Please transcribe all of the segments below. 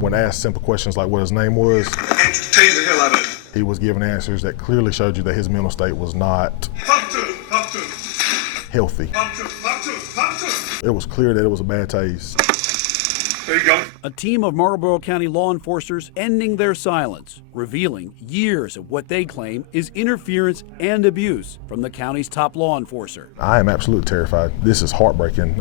When asked simple questions like what his name was, Tase the hell out of him. he was giving answers that clearly showed you that his mental state was not healthy. It was clear that it was a bad tase. There you go. A team of Marlboro County law enforcers ending their silence, revealing years of what they claim is interference and abuse from the county's top law enforcer. I am absolutely terrified. This is heartbreaking.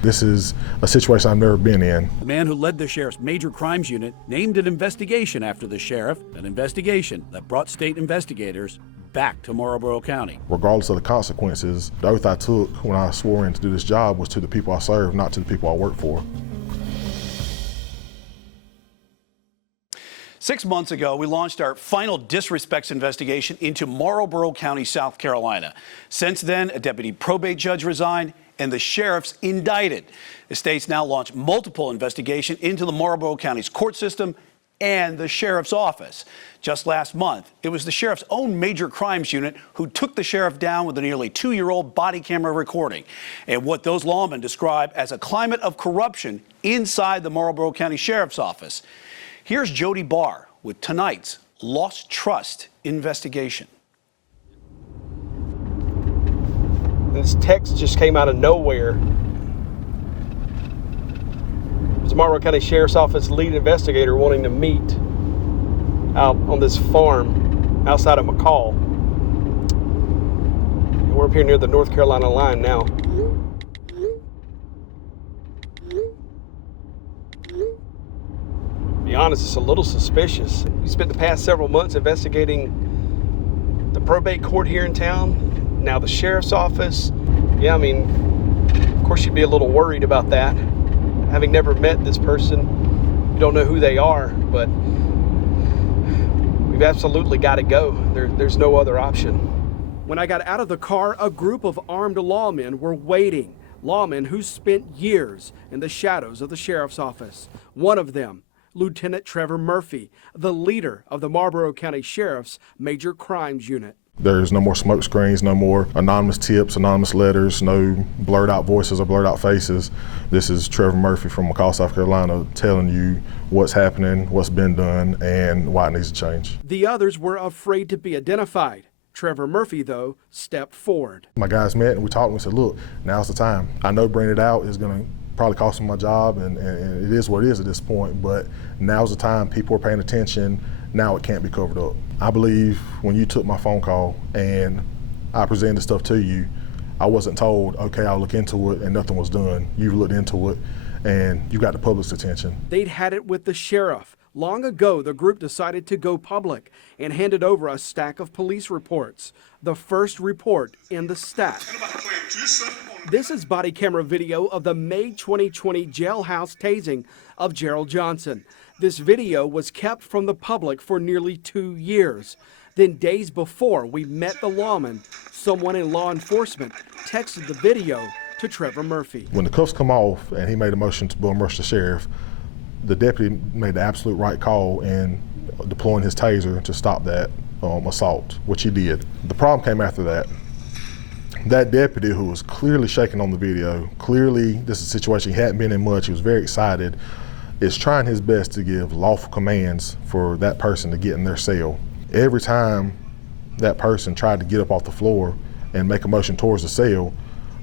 This is a situation I've never been in. The man who led the sheriff's major crimes unit named an investigation after the sheriff, an investigation that brought state investigators back to Marlboro County. Regardless of the consequences, the oath I took when I swore in to do this job was to the people I serve, not to the people I work for. 6 months ago, we launched our final disrespects investigation into Marlboro County, South Carolina. Since then, a deputy probate judge resigned and the sheriff's indicted. The state's now launched multiple investigations into the Marlboro County's court system and the sheriff's office. Just last month, it was the sheriff's own major crimes unit who took the sheriff down with a nearly 2-year-old body camera recording and what those lawmen describe as a climate of corruption inside the Marlboro County Sheriff's Office. Here's Jody Barr with tonight's Lost Trust investigation. This text just came out of nowhere. It was the Marlboro County Sheriff's Office lead investigator wanting to meet out on this farm outside of McCall. And we're up here near the North Carolina line now. To be honest, it's a little suspicious. We spent the past several months investigating the probate court here in town, now the sheriff's office. Yeah, I mean, of course you'd be a little worried about that. Having never met this person, you don't know who they are, but we've absolutely got to go. There's no other option. When I got out of the car, a group of armed lawmen were waiting. Lawmen who spent years in the shadows of the sheriff's office. One of them, Lieutenant Trevor Murphy, the leader of the Marlboro County Sheriff's Major Crimes Unit. There's no more smoke screens, no more anonymous tips, anonymous letters, no blurred out voices or blurred out faces. This is Trevor Murphy from McCall, South Carolina, telling you what's happening, what's been done, and why it needs to change. The others were afraid to be identified. Trevor Murphy, though, stepped forward. My guys met and we talked and we said, look, now's the time. I know bringing it out is going to probably cost me my job, and it is what it is at this point, but now's the time. People are paying attention. Now it can't be covered up. I believe when you took my phone call and I presented stuff to you, I wasn't told, okay, I'll look into it, and nothing was done. You looked into it and you got the public's attention. They'd had it with the sheriff. Long ago, the group decided to go public and handed over a stack of police reports. The first report in the stack. This is body camera video of the May 2020 jailhouse tasing of Gerald Johnson. This video was kept from the public for nearly 2 years. Then days before we met the lawman, someone in law enforcement texted the video to Trevor Murphy. When the cuffs come off and he made a motion to bum rush the sheriff, the deputy made the absolute right call in deploying his taser to stop that assault, which he did. The problem came after that. That deputy, who was clearly shaking on the video, clearly this is a situation he hadn't been in much, he was very excited, is trying his best to give lawful commands for that person to get in their cell. Every time that person tried to get up off the floor and make a motion towards the cell,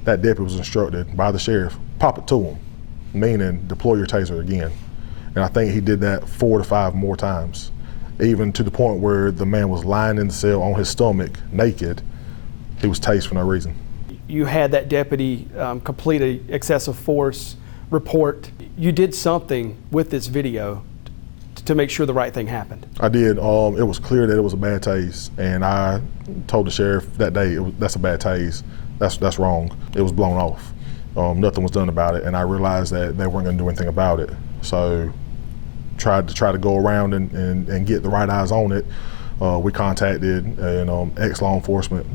that deputy was instructed by the sheriff, pop it to him, meaning deploy your taser again. And I think he did that 4 to 5 more times, even to the point where the man was lying in the cell on his stomach, naked. He was tased for no reason. You had that deputy complete an excessive force report. You did something with this video to make sure the right thing happened. I did. It was clear that it was a bad tase, and I told the sheriff that day, that's a bad tase. That's wrong. It was blown off. Nothing was done about it, and I realized that they weren't going to do anything about it. So tried to go around and get the right eyes on it. We contacted an ex-law enforcement.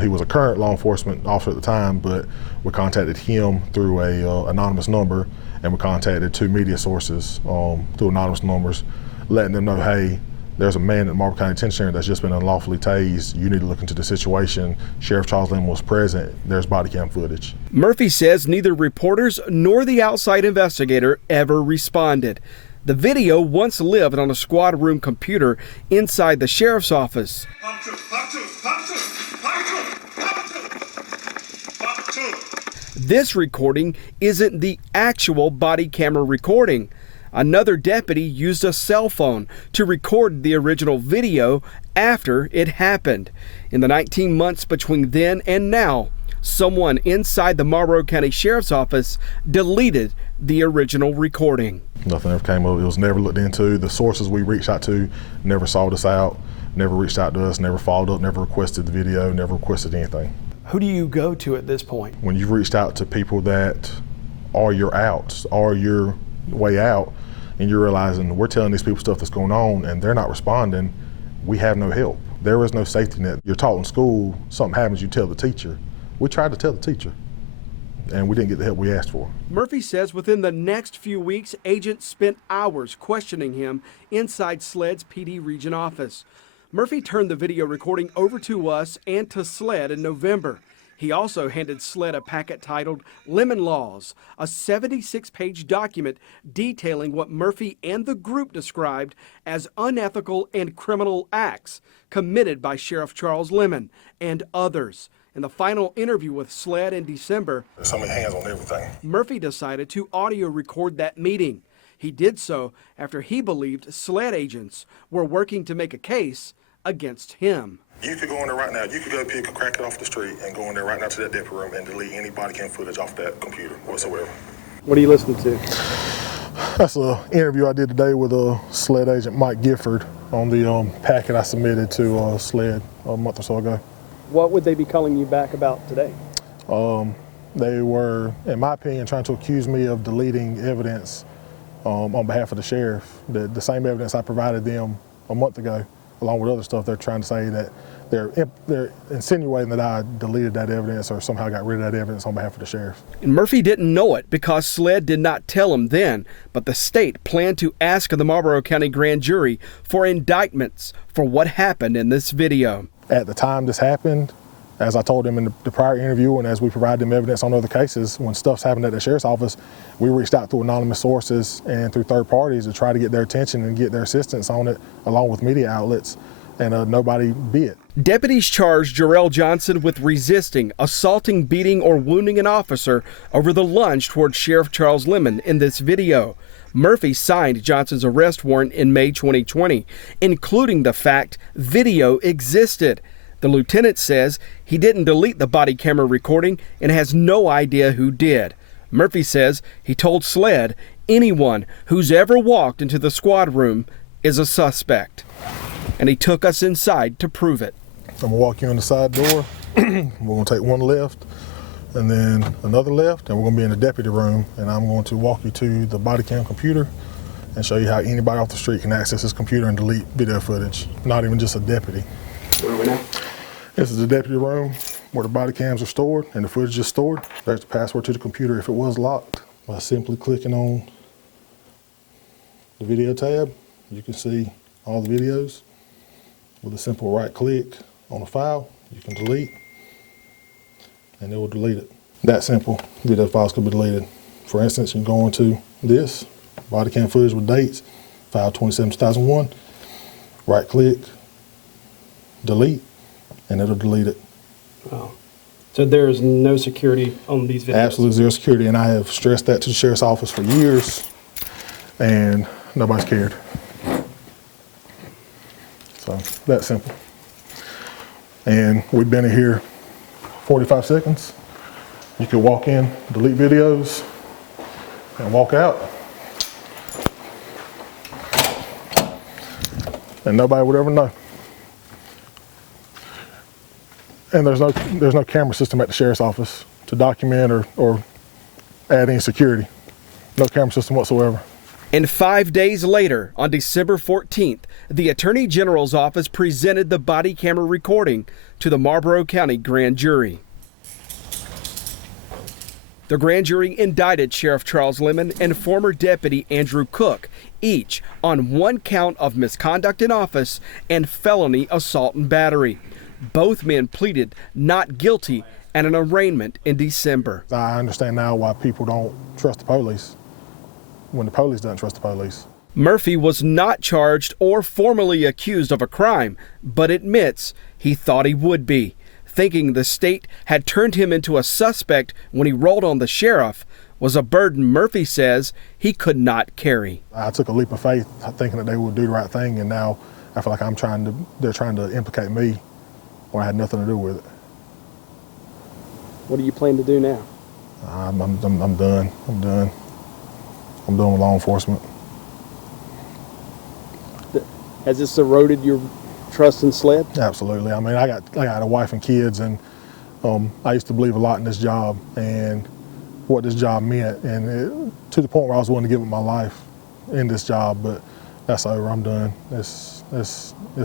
He was a current law enforcement officer at the time, but we contacted him through a anonymous number, and we contacted 2 media sources through anonymous numbers, letting them know, hey, there's a man at Marlboro County Penitentiary that's just been unlawfully tased. You need to look into the situation. Sheriff Charles Lemon was present. There's body cam footage. Murphy says neither reporters nor the outside investigator ever responded. The video once lived on a squad room computer inside the sheriff's office. Pop two, pop two, pop two, pop two, pop two, pop two. This recording isn't the actual body camera recording. Another deputy used a cell phone to record the original video after it happened. In the 19 months between then and now, someone inside the Marlboro County Sheriff's Office deleted the original recording. Nothing ever came of it. It was never looked into. The sources we reached out to never sought us out, never reached out to us, never followed up, never requested the video, never requested anything. Who do you go to at this point? When you've reached out to people that are your outs, are your way out, and you're realizing we're telling these people stuff that's going on and they're not responding, we have no help. There is no safety net. You're taught in school, something happens, you tell the teacher. We tried to tell the teacher, and we didn't get the help we asked for. Murphy says within the next few weeks, agents spent hours questioning him inside SLED's PD region office. Murphy turned the video recording over to us and to SLED in November. He also handed SLED a packet titled Lemon Laws, a 76-page document detailing what Murphy and the group described as unethical and criminal acts committed by Sheriff Charles Lemon and others. In the final interview with SLED in December, There's so many hands on everything. Murphy decided to audio record that meeting. He did so after he believed SLED agents were working to make a case against him. You could go in there right now. You could go pick a crackhead off the street and go in there right now to that deputy room and delete any body cam footage off that computer whatsoever. What are you listening to? That's an interview I did today with SLED agent Mike Gifford on the packet I submitted to SLED a month or so ago. What would they be calling you back about today? They were, in my opinion, trying to accuse me of deleting evidence on behalf of the sheriff. The same evidence I provided them a month ago, along with other stuff. They're trying to say that they're insinuating that I deleted that evidence or somehow got rid of that evidence on behalf of the sheriff. And Murphy didn't know it because SLED did not tell him then, but the state planned to ask the Marlboro County Grand Jury for indictments for what happened in this video. At the time this happened, as I told them in the prior interview and as we provide them evidence on other cases, when stuff's happened at the sheriff's office, we reached out through anonymous sources and through third parties to try to get their attention and get their assistance on it, along with media outlets, and nobody bit. Deputies charged Jarrell Johnson with resisting, assaulting, beating, or wounding an officer over the lunge towards Sheriff Charles Lemon in this video. Murphy signed Johnson's arrest warrant in May 2020, including the fact video existed. The lieutenant says he didn't delete the body camera recording and has no idea who did. Murphy says he told SLED anyone who's ever walked into the squad room is a suspect. And he took us inside to prove it. I'm gonna walk you in the side door. We're gonna take one left and then another left, and we're gonna be in the deputy room, and I'm going to walk you to the body cam computer and show you how anybody off the street can access this computer and delete video footage, not even just a deputy. Where are we now? This is the deputy room where the body cams are stored and the footage is stored. There's the password to the computer if it was locked. By simply clicking on the video tab, you can see all the videos. With a simple right click on a file, you can delete, and it will delete it. That simple, video files could be deleted. For instance, you can go into this, body cam footage with dates, file 27/2001, right click, delete, and it'll delete it. Oh. So there is no security on these videos? Absolutely zero security, and I have stressed that to the sheriff's office for years, and nobody's cared. So, that simple. And we've been in here 45 seconds. You could walk in, delete videos, and walk out. And nobody would ever know. And there's no camera system at the sheriff's office to document or add any security. No camera system whatsoever. And 5 days later, on December 14th, the Attorney General's office presented the body camera recording to the Marlboro County Grand Jury. The grand jury indicted Sheriff Charles Lemon and former Deputy Andrew Cook, each on one count of misconduct in office and felony assault and battery. Both men pleaded not guilty at an arraignment in December. I understand now why people don't trust the police when the police doesn't trust the police. Murphy was not charged or formally accused of a crime, but admits he thought he would be, thinking the state had turned him into a suspect when he rolled on the sheriff was a burden Murphy says he could not carry. I took a leap of faith thinking that they would do the right thing, and now I feel like they're trying to implicate me when I had nothing to do with it. What do you plan to do now? I'm done. I'm done with law enforcement. Has this eroded your trust in SLED? Absolutely. I mean, I got a wife and kids, and I used to believe a lot in this job and what this job meant, and to the point where I was willing to give up my life in this job, but that's over. I'm done. It's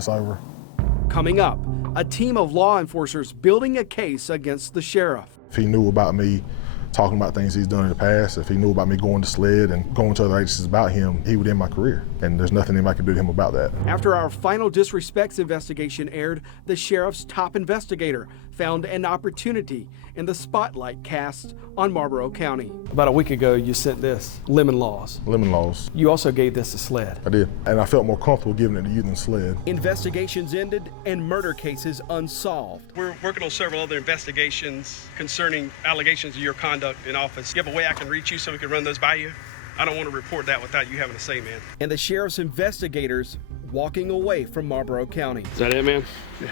over. Coming up, a team of law enforcers building a case against the sheriff. If he knew about me talking about things he's done in the past, if he knew about me going to SLED and going to other agencies about him, he would end my career. And there's nothing anybody can do to him about that. After our final disrespects investigation aired, the sheriff's top investigator found an opportunity in the spotlight cast on Marlboro County. About a week ago, you sent this, lemon laws. Lemon laws. You also gave this to SLED. I did. And I felt more comfortable giving it to you than SLED. Investigations ended and murder cases unsolved. We're working on several other investigations concerning allegations of your conduct in office. You have a way I can reach you so we can run those by you? I don't want to report that without you having a say, man. And the sheriff's investigators walking away from Marlboro County. Is that it, man? Yeah.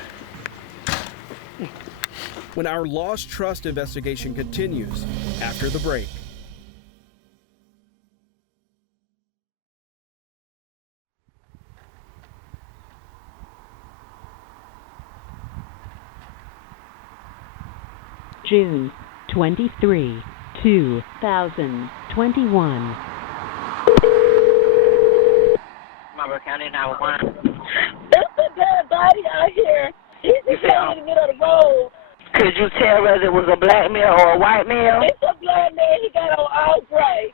When our lost trust investigation continues after the break. June 23, 2021. Marlboro County 911. There's a dead body out here. He's just in the middle of the road. Could you tell whether it was a black male or a white male? It's a black man. He got on all gray.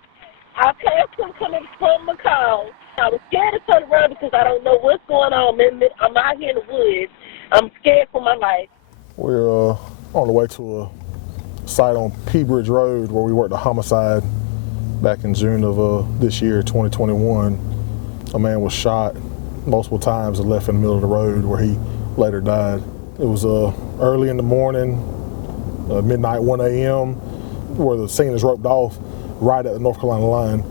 I passed him coming from McCall. I was scared to turn around because I don't know what's going on. I'm out here in the woods. I'm scared for my life. We're on the way to a site on Pea Bridge Road where we worked a homicide back in June of this year, 2021. A man was shot multiple times and left in the middle of the road where he later died. It was early in the morning, midnight, 1 a.m., where the scene is roped off right at the North Carolina line.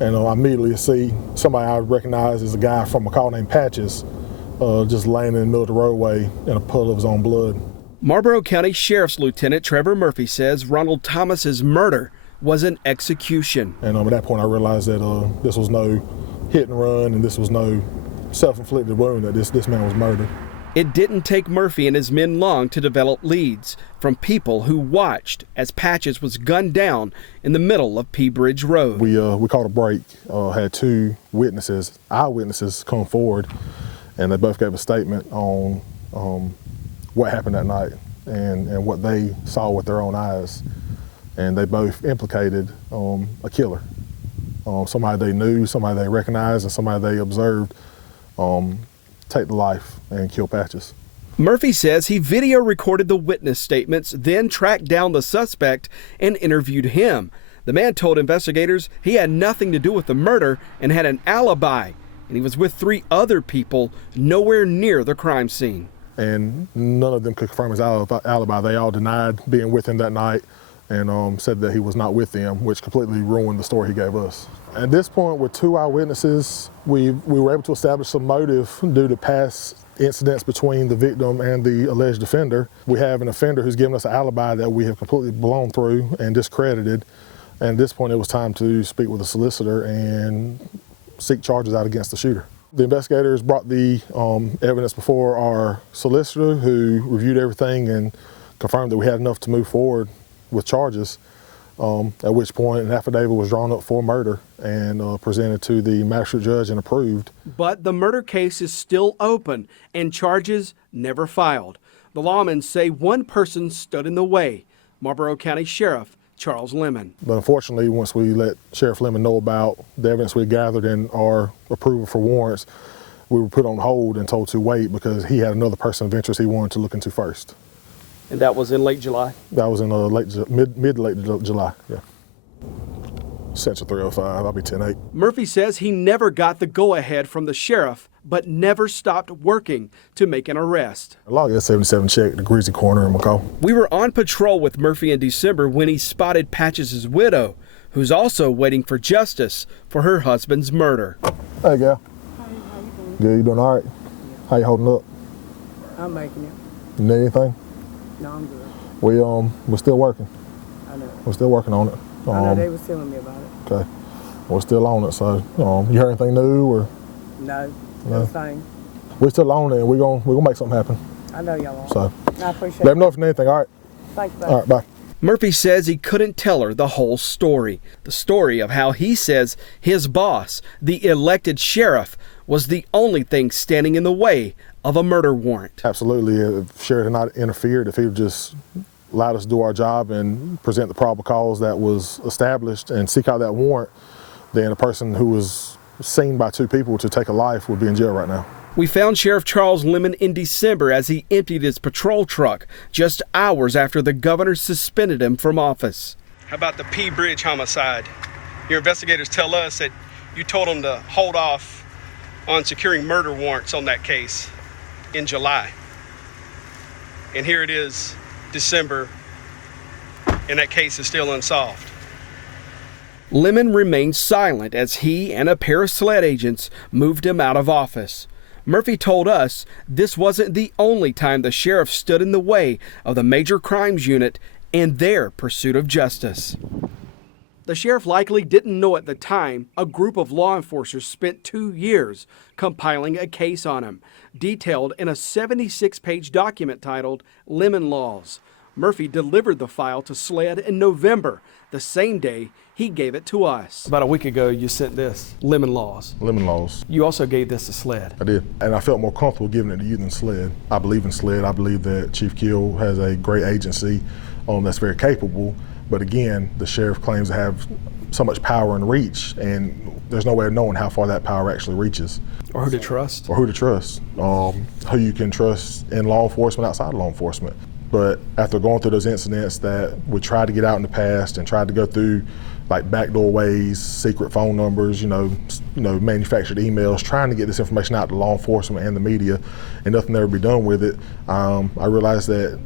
And I immediately see somebody I recognize as a guy from McCall named Patches just laying in the middle of the roadway in a puddle of his own blood. Marlboro County Sheriff's Lieutenant Trevor Murphy says Ronald Thomas's murder was an execution. And at that point I realized that this was no hit and run and this was no self-inflicted wound, that this man was murdered. It didn't take Murphy and his men long to develop leads from people who watched as Patches was gunned down in the middle of Pea Bridge Road. We caught a break, had two eyewitnesses come forward, and they both gave a statement on what happened that night and what they saw with their own eyes. And they both implicated a killer, somebody they knew, somebody they recognized, and somebody they observed take the life and kill Patches. Murphy says he video recorded the witness statements, then tracked down the suspect and interviewed him. The man told investigators he had nothing to do with the murder and had an alibi, and he was with 3 other people nowhere near the crime scene. And none of them could confirm his alibi. They all denied being with him that night and said that he was not with them, which completely ruined the story he gave us. At this point, with 2 eyewitnesses, we were able to establish some motive due to past incidents between the victim and the alleged offender. We have an offender who's given us an alibi that we have completely blown through and discredited. And at this point, it was time to speak with the solicitor and seek charges out against the shooter. The investigators brought the evidence before our solicitor, who reviewed everything and confirmed that we had enough to move forward with charges, at which point an affidavit was drawn up for murder and presented to the magistrate judge and approved. But the murder case is still open and charges never filed. The lawmen say one person stood in the way, Marlboro County Sheriff Charles Lemon. But unfortunately, once we let Sheriff Lemon know about the evidence we gathered and our approval for warrants, we were put on hold and told to wait because he had another person of interest he wanted to look into first. And that was in late July? That was in mid to late July, yeah. Central 305. I'll be 10-8. Murphy says he never got the go-ahead from the sheriff, but never stopped working to make an arrest. A log S77 check, the Greasy Corner in McCall. We were on patrol with Murphy in December when he spotted Patches' widow, who's also waiting for justice for her husband's murder. Hey, gal. Good, you doing all right? How you holding up? I'm making it. You need anything? No, I'm good. We're still working. I know. We're still working on it. I know they was telling me about it. Okay. We're still on it, so you heard anything new or? No, No. the same. We're still on it, and we're gonna make something happen. I know y'all are. So I appreciate let me know it. if you need anything. All right. Thank you, All right. Bye. Murphy says he couldn't tell her the whole story. The story of how he says his boss, the elected sheriff, was the only thing standing in the way of a murder warrant. Absolutely. If Sheriff had not interfered, if he would just allowed us to do our job and present the probable cause that was established and seek out that warrant, then a person who was seen by two people to take a life would be in jail right now. We found Sheriff Charles Lemon in December as he emptied his patrol truck just hours after the governor suspended him from office. How about the P Bridge homicide? Your investigators tell us that you told them to hold off on securing murder warrants on that case in July. And here it is, December, and that case is still unsolved. Lemon remained silent as he and a pair of SLED agents moved him out of office. Murphy told us this wasn't the only time the sheriff stood in the way of the Major Crimes Unit and their pursuit of justice. The sheriff likely didn't know at the time a group of law enforcers spent 2 years compiling a case on him, detailed in a 76-page document titled Lemon Laws. Murphy delivered the file to SLED in November, the same day he gave it to us. About a week ago, you sent this, Lemon Laws. Lemon Laws. You also gave this to SLED. I did. And I felt more comfortable giving it to you than SLED. I believe in SLED. I believe that Chief Kill has a great agency that's very capable. But again, the sheriff claims to have so much power and reach, and there's no way of knowing how far that power actually reaches. Or who to trust. Or who to trust. Who you can trust in law enforcement, outside of law enforcement. But after going through those incidents that we tried to get out in the past and tried to go through like backdoor ways, secret phone numbers, manufactured emails, trying to get this information out to law enforcement and the media, and nothing ever be done with it, I realized that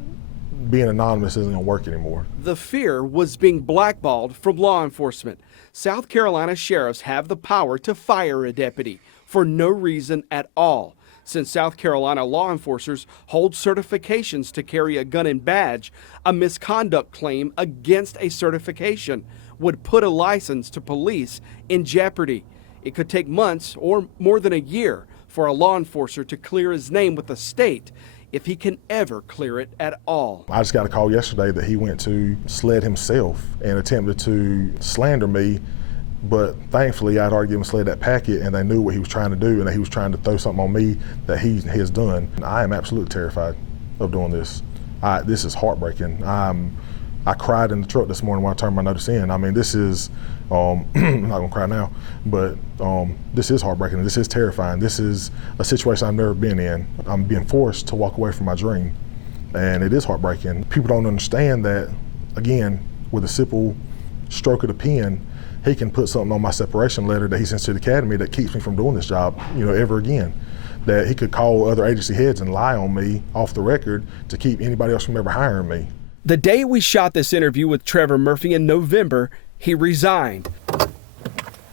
being anonymous isn't gonna work anymore. The fear was being blackballed from law enforcement. South Carolina sheriffs have the power to fire a deputy for no reason at all. Since South Carolina law enforcers hold certifications to carry a gun and badge, a misconduct claim against a certification would put a license to police in jeopardy. It could take months or more than a year for a law enforcer to clear his name with the state, if he can ever clear it at all. I just got a call yesterday that he went to SLED himself and attempted to slander me, but thankfully I'd already given SLED that packet and they knew what he was trying to do and that he was trying to throw something on me that he has done. I am absolutely terrified of doing this. This is heartbreaking. I cried in the truck this morning when I turned my notice in. I mean, this is, I'm not gonna cry now, but this is heartbreaking. This is terrifying. This is a situation I've never been in. I'm being forced to walk away from my dream, and it is heartbreaking. People don't understand that, again, with a simple stroke of the pen, he can put something on my separation letter that he sends to the academy that keeps me from doing this job, ever again. That he could call other agency heads and lie on me off the record to keep anybody else from ever hiring me. The day we shot this interview with Trevor Murphy in November, he resigned.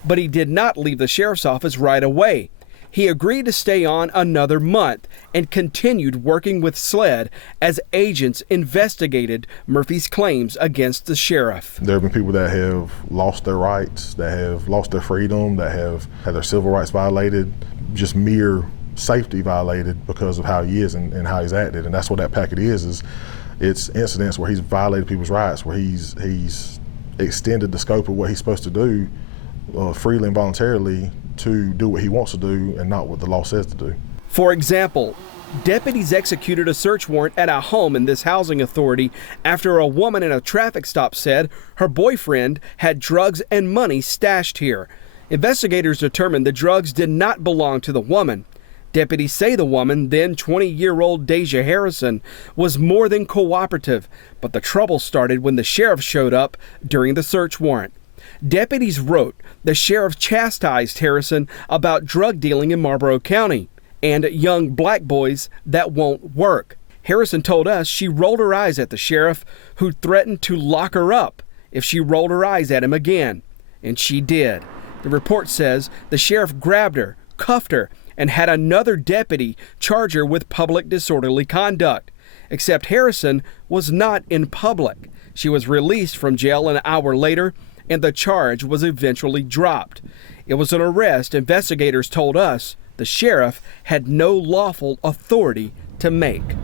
But he did not leave the sheriff's office right away. He agreed to stay on another month and continued working with SLED as agents investigated Murphy's claims against the sheriff. There have been people that have lost their rights, that have lost their freedom, that have had their civil rights violated, just mere safety violated because of how he is and how he's acted. And that's what that packet is it's incidents where he's violated people's rights, where he's extended the scope of what he's supposed to do freely and voluntarily to do what he wants to do and not what the law says to do. For example, deputies executed a search warrant at a home in this housing authority after a woman in a traffic stop said her boyfriend had drugs and money stashed here. Investigators determined the drugs did not belong to the woman. Deputies say the woman, then 20-year-old Deja Harrison, was more than cooperative, but the trouble started when the sheriff showed up during the search warrant. Deputies wrote the sheriff chastised Harrison about drug dealing in Marlboro County and young black boys that won't work. Harrison told us she rolled her eyes at the sheriff, who threatened to lock her up if she rolled her eyes at him again. And she did. The report says the sheriff grabbed her, cuffed her, and had another deputy charge her with public disorderly conduct. Except Harrison was not in public. She was released from jail an hour later, and the charge was eventually dropped. It was an arrest investigators told us the sheriff had no lawful authority to make.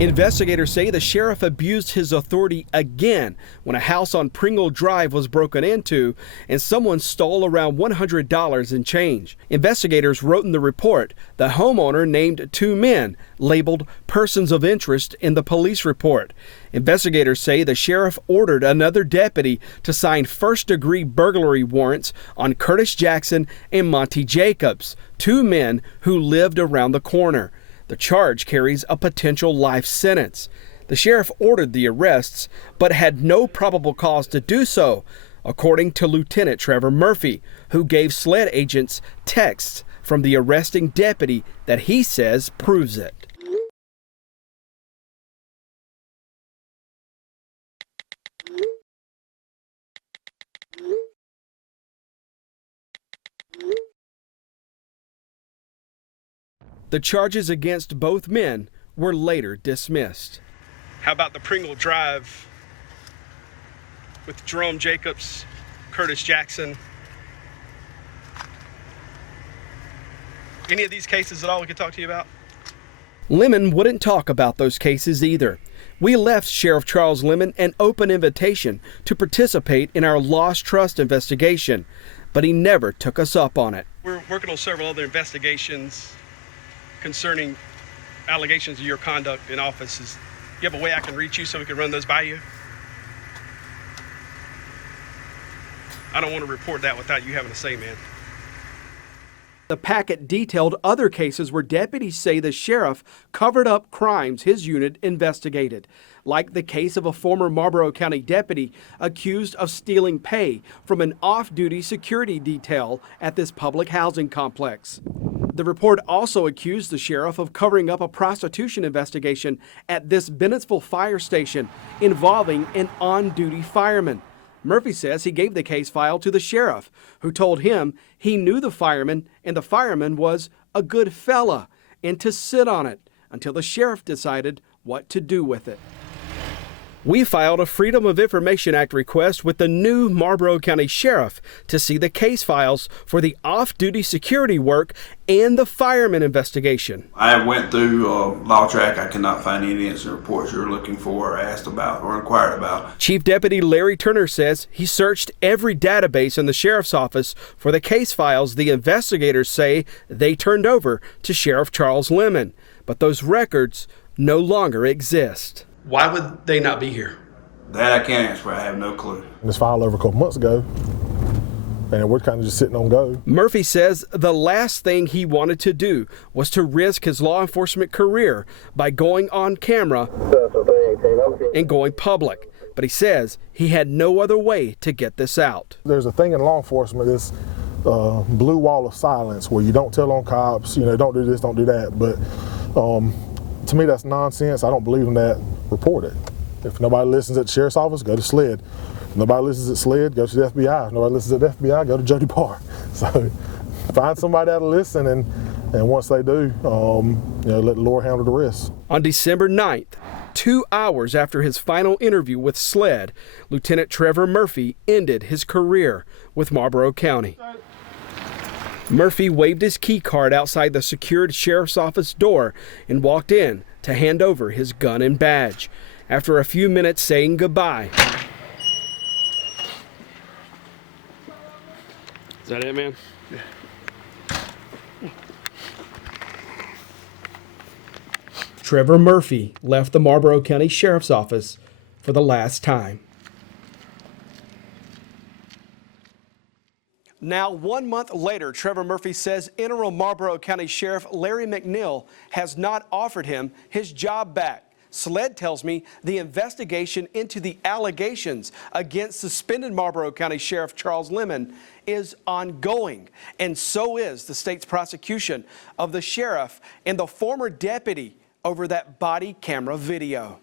Investigators say the sheriff abused his authority again when a house on Pringle Drive was broken into and someone stole around $100 in change. Investigators wrote in the report the homeowner named two men labeled persons of interest in the police report. Investigators say the sheriff ordered another deputy to sign first-degree burglary warrants on Curtis Jackson and Monty Jacobs, two men who lived around the corner. The charge carries a potential life sentence. The sheriff ordered the arrests, but had no probable cause to do so, according to Lieutenant Trevor Murphy, who gave SLED agents texts from the arresting deputy that he says proves it. The charges against both men were later dismissed. How about the Pringle Drive with Jerome Jacobs, Curtis Jackson? Any of these cases at all we could talk to you about? Lemon wouldn't talk about those cases either. We left Sheriff Charles Lemon an open invitation to participate in our lost trust investigation, but he never took us up on it. We're working on several other investigations concerning allegations of your conduct in office. Do you have a way I can reach you so we can run those by you? I don't want to report that without you having a say, man. The packet detailed other cases where deputies say the sheriff covered up crimes his unit investigated, like the case of a former Marlboro County deputy accused of stealing pay from an off-duty security detail at this public housing complex. The report also accused the sheriff of covering up a prostitution investigation at this Bennettsville fire station involving an on-duty fireman. Murphy says he gave the case file to the sheriff, who told him he knew the fireman and the fireman was a good fella, and to sit on it until the sheriff decided what to do with it. We filed a Freedom of Information Act request with the new Marlboro County Sheriff to see the case files for the off-duty security work and the fireman investigation. I went through Law Track. I cannot find any incident reports you're looking for or asked about or inquired about. Chief Deputy Larry Turner says he searched every database in the sheriff's office for the case files the investigators say they turned over to Sheriff Charles Lemon, but those records no longer exist. Why would they not be here? That I can't answer. I have no clue. This filed over a couple months ago, and we're kind of just sitting on go. Murphy says the last thing he wanted to do was to risk his law enforcement career by going on camera and going public. But he says he had no other way to get this out. There's a thing in law enforcement, this blue wall of silence, where you don't tell on cops, don't do this, don't do that. But to me, that's nonsense. I don't believe in that. Report it. If nobody listens at the sheriff's office, go to SLED. If nobody listens at SLED, go to the FBI. If nobody listens at the FBI, go to Jody Parr. So find somebody that'll listen, and once they do, let the Lord handle the rest. On December 9th, 2 hours after his final interview with SLED, Lieutenant Trevor Murphy ended his career with Marlboro County. Murphy waved his key card outside the secured sheriff's office door and walked in to hand over his gun and badge. After a few minutes saying goodbye. Is that it, man? Trevor Murphy left the Marlboro County Sheriff's Office for the last time. Now, 1 month later, Trevor Murphy says interim Marlboro County Sheriff Larry McNeil has not offered him his job back. SLED tells me the investigation into the allegations against suspended Marlboro County Sheriff Charles Lemon is ongoing, and so is the state's prosecution of the sheriff and the former deputy over that body camera video.